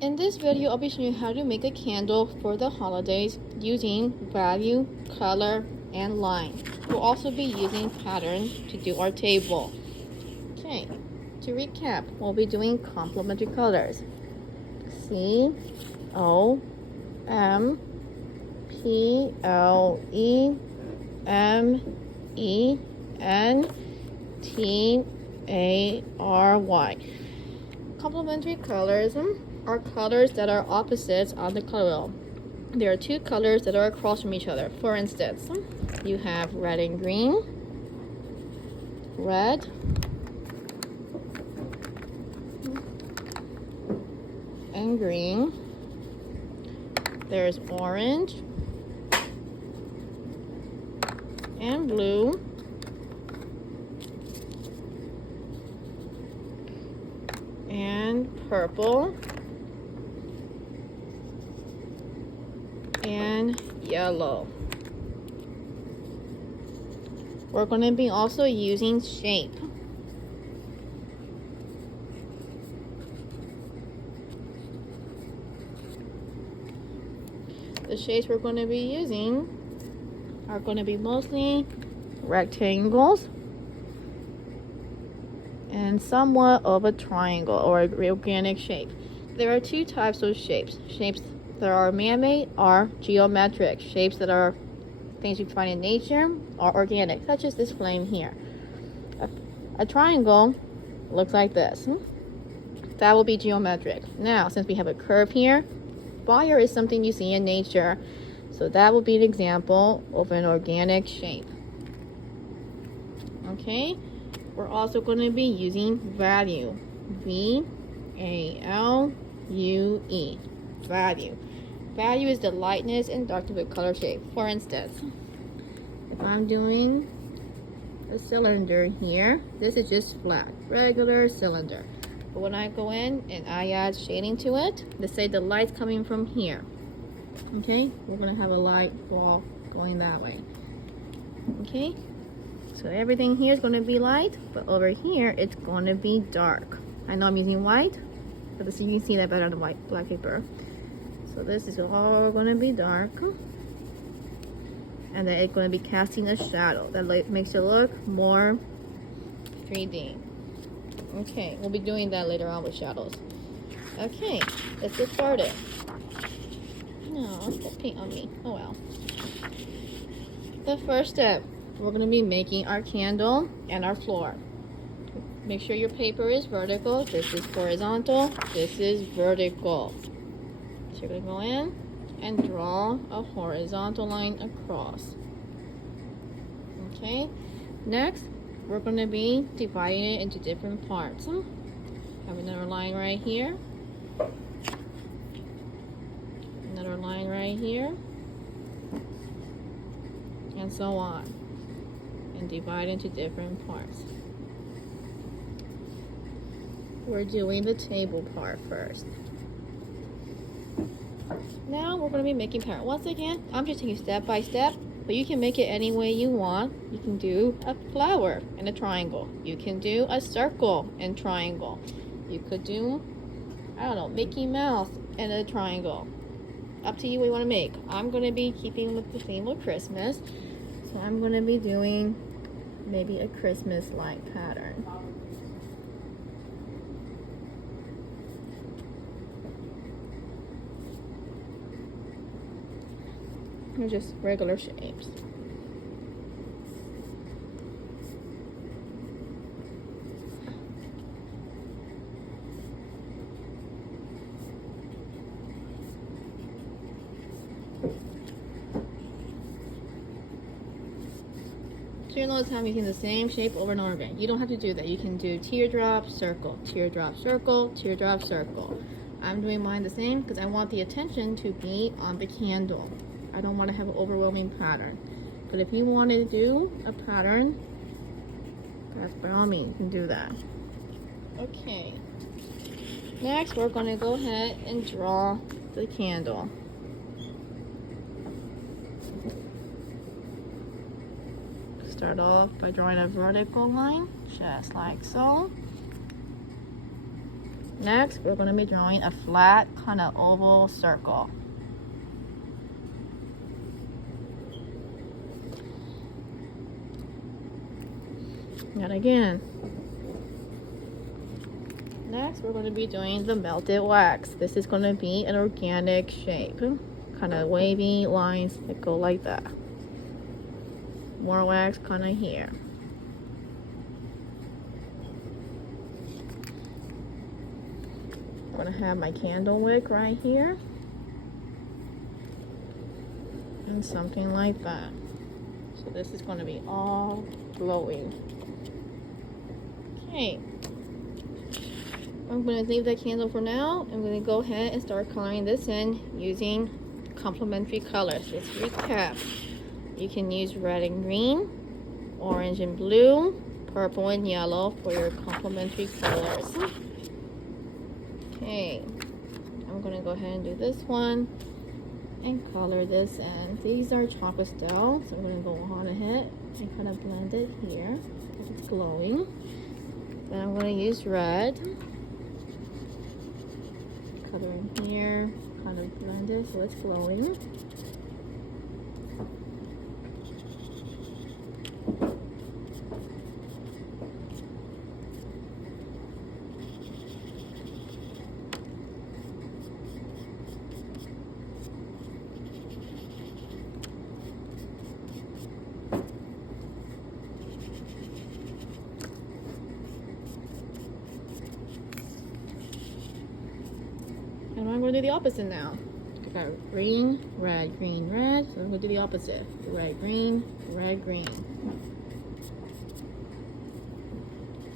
In this video, I'll be showing you how to make a candle for the holidays using value, color, and line. We'll also be using pattern to do our table. Okay, to recap, we'll be doing complementary colors. C, O, M, P, L, E, M, E, N, T, A, R, Y. Complementary colors are colors that are opposites on the color wheel. There are two colors that are across from each other. For instance, you have red and green, red, and green. There's orange and blue, and purple, and yellow. We're going to be also using shape. The shapes we're going to be using are going to be mostly rectangles and somewhat of a triangle or an organic shape. There are two types of shapes. Shapes that are man-made are geometric. Shapes that are things you find in nature are organic, such as this flame here. A triangle looks like this. That will be geometric. Now, since we have a curve here, fire is something you see in nature. So that will be an example of an organic shape. Okay, we're also going to be using value. V-A-L-U-E. Value. Value is the lightness and darkness of a color shape. For instance, if I'm doing a cylinder here, this is just flat, regular cylinder. But when I go in and I add shading to it, let's say the light's coming from here. Okay, we're gonna have a light wall going that way. Okay, so everything here is gonna be light, but over here it's gonna be dark. I know I'm using white, but you can see that better on the white black paper. So this is all gonna be dark, and then it's gonna be casting a shadow that makes it look more 3D. Okay, we'll be doing that later on with shadows. Okay, let's get started. No, don't paint on me. Oh well. The first step, we're going to be making our candle and our floor. Make sure your paper is vertical. This is horizontal. This is vertical. So you're going to go in and draw a horizontal line across. Okay. Next, we're going to be dividing it into different parts. Have another line right here. Another line right here, and so on, and divide into different parts. We're doing the table part first. Now we're going to be making pattern. Once again, I'm just taking step by step, but you can make it any way you want. You can do a flower and a triangle. You can do a circle and triangle. You could do, I don't know, Mickey Mouse and a triangle. Up to you what you want to make. I'm going to be keeping with the theme of Christmas, so I'm going to be doing maybe a Christmas light pattern. They're just regular shapes. So you'll notice how I'm using the same shape over and over again. You don't have to do that. You can do teardrop, circle, teardrop, circle, teardrop, circle. I'm doing mine the same because I want the attention to be on the candle. I don't want to have an overwhelming pattern. But if you want to do a pattern, that's by all means, you can do that. Okay. Next, we're going to go ahead and draw the candle. Start off by drawing a vertical line, just like so. Next, we're going to be drawing a flat kind of oval circle. And again. Next, we're going to be doing the melted wax. This is going to be an organic shape. Kind of wavy lines that go like that. More wax kind of here. I'm going to have my candle wick right here. And something like that. So this is going to be all glowing. Okay. I'm going to leave that candle for now. I'm going to go ahead and start coloring this in using complementary colors. Let's recap. You can use red and green, orange and blue, purple and yellow for your complementary colors. Okay, I'm going to go ahead and do this one and color this in. These are chalk pastel, so I'm going to go on ahead and kind of blend it here. It's glowing. Then I'm going to use red. Color in here, kind of blend it so it's glowing. And I'm going to do the opposite now. I got green, red. So I'm going to do the opposite. Red, green.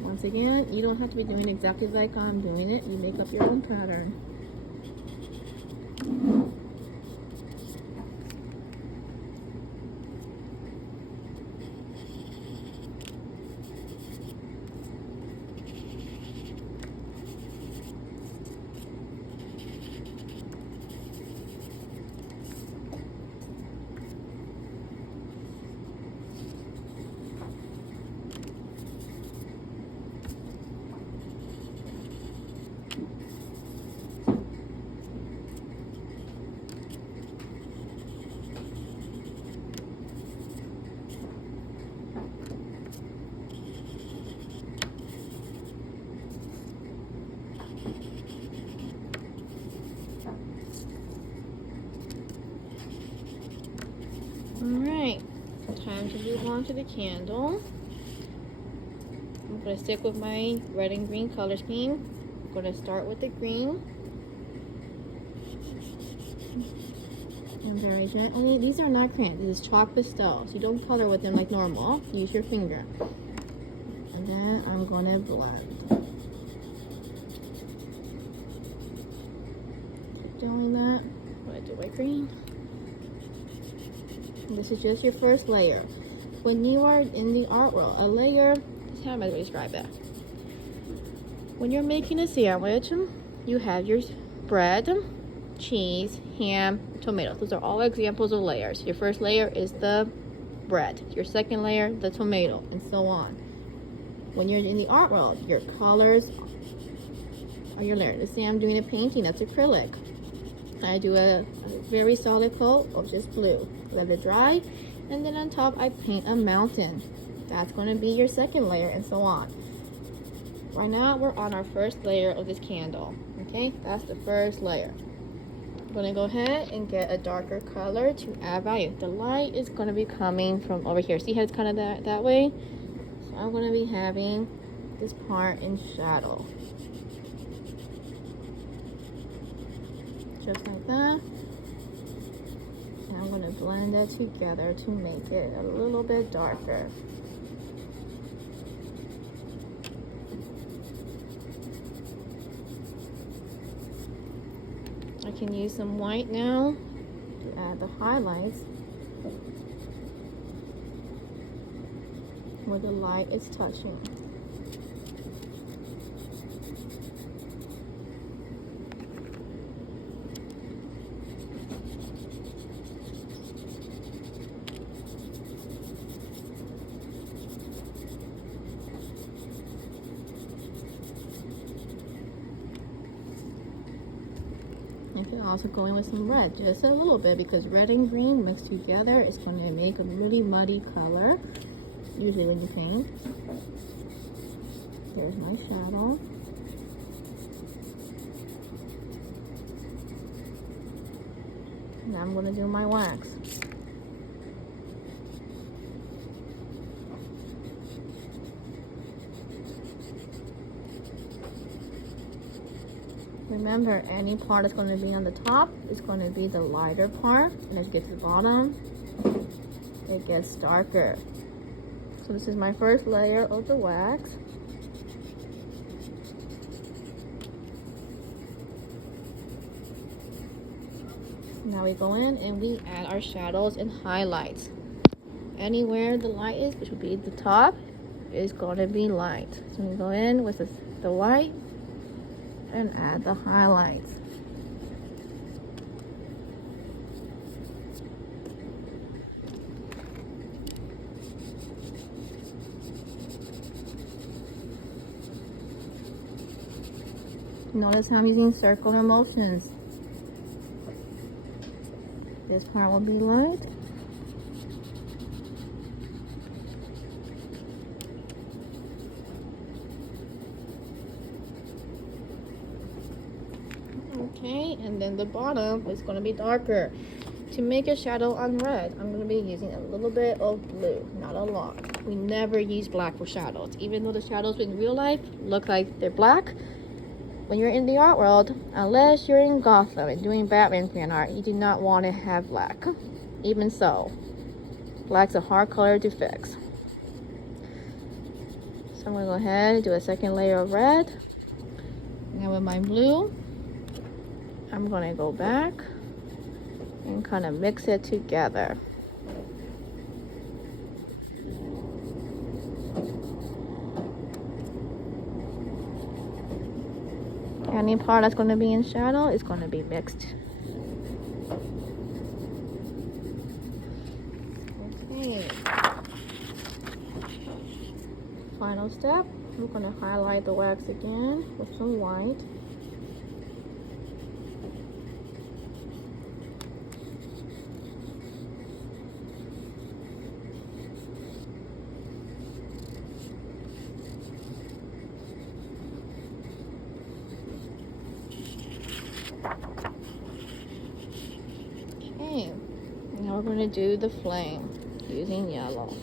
Once again, you don't have to be doing exactly like I'm doing it. You make up your own pattern. Alright, time to move on to the candle. I'm going to stick with my red and green color scheme. I'm going to start with the green. And very gently. These are not crayons, this is chalk pastels. You don't color with them like normal. Use your finger. And then I'm going to blend. Keep doing that. I'm going to do my green. This is just your first layer. When you are in the art world, a layer, how am I going to describe that? When you're making a sandwich, you have your bread, cheese, ham, tomatoes. Those are all examples of layers. Your first layer is the bread. Your second layer, the tomato, and so on. When you're in the art world, your colors are your layer. Let's say I'm doing a painting, that's acrylic. I do a very solid coat of just blue. Let it dry, and then on top I paint a mountain. That's going to be your second layer, and so on. Right now we're on our first layer of this candle. Okay, that's the first layer. I'm going to go ahead and get a darker color to add value. The light is going to be coming from over here. See how it's kind of that way? So I'm going to be having this part in shadow. Just like that. And I'm going to blend that together to make it a little bit darker. I can use some white now to add the highlights where the light is touching. You can also go in with some red, just a little bit, because red and green mixed together is going to make a really muddy color, usually when you paint. There's my shadow. Now I'm going to do my wax. Remember, any part that's going to be on the top is going to be the lighter part, and as you get to the bottom, it gets darker. So this is my first layer of the wax. Now we go in and we add our shadows and highlights. Anywhere the light is, which will be the top, is going to be light. So we go in with the white and add the highlights. Notice how I'm using circular motions. This part will be light. Okay, and then the bottom is going to be darker. To make a shadow on red, I'm going to be using a little bit of blue, not a lot. We never use black for shadows. Even though the shadows in real life look like they're black, when you're in the art world, unless you're in Gotham and doing Batman fan art, you do not want to have black. Even so, black's a hard color to fix. So I'm going to go ahead and do a second layer of red. Now with my blue, I'm going to go back and kind of mix it together. Any part that's going to be in shadow is going to be mixed. Okay. Final step, we're going to highlight the wax again with some white. Okay, now we're going to do the flame using yellow.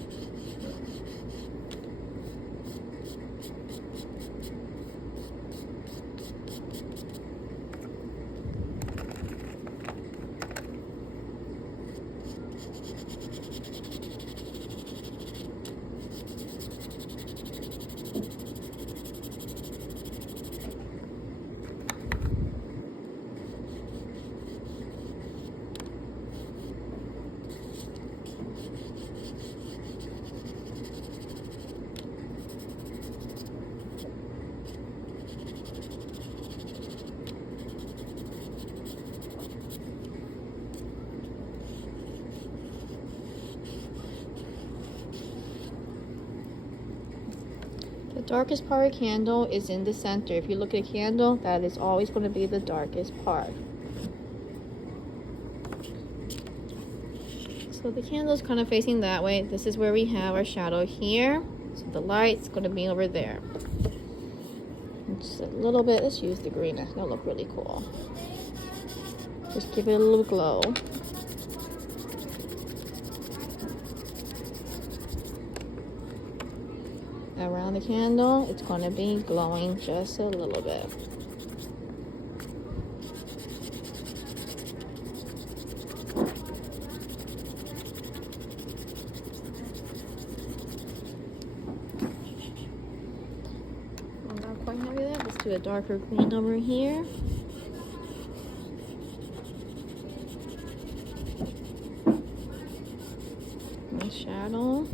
The darkest part of a candle is in the center. If you look at a candle, that is always going to be the darkest part. So the candle is kind of facing that way. This is where we have our shadow here. So the light's going to be over there. And just a little bit. Let's use the green. That'll look really cool. Just give it a little glow. Around the candle, it's going to be glowing just a little bit. I'm not quite happy with that. Let's do a darker green over here. My shadow.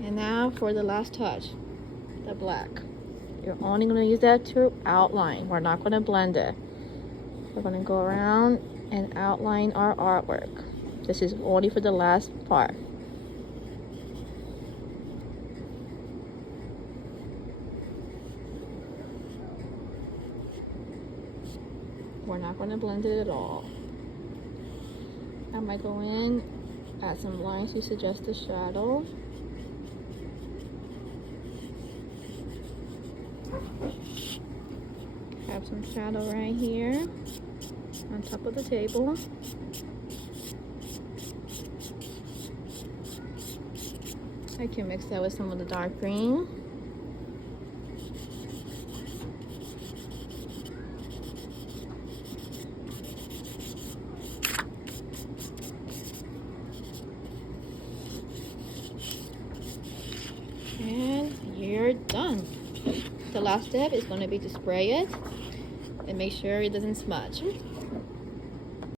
And now for the last touch, the black. You're only going to use that to outline. We're not going to blend it. We're going to go around and outline our artwork. This is only for the last part. We're not going to blend it at all. I might go in, add some lines to suggest the shadow. Have some shadow right here on top of the table. I can mix that with some of the dark green. And you're done. The last step is going to be to spray it and make sure it doesn't smudge.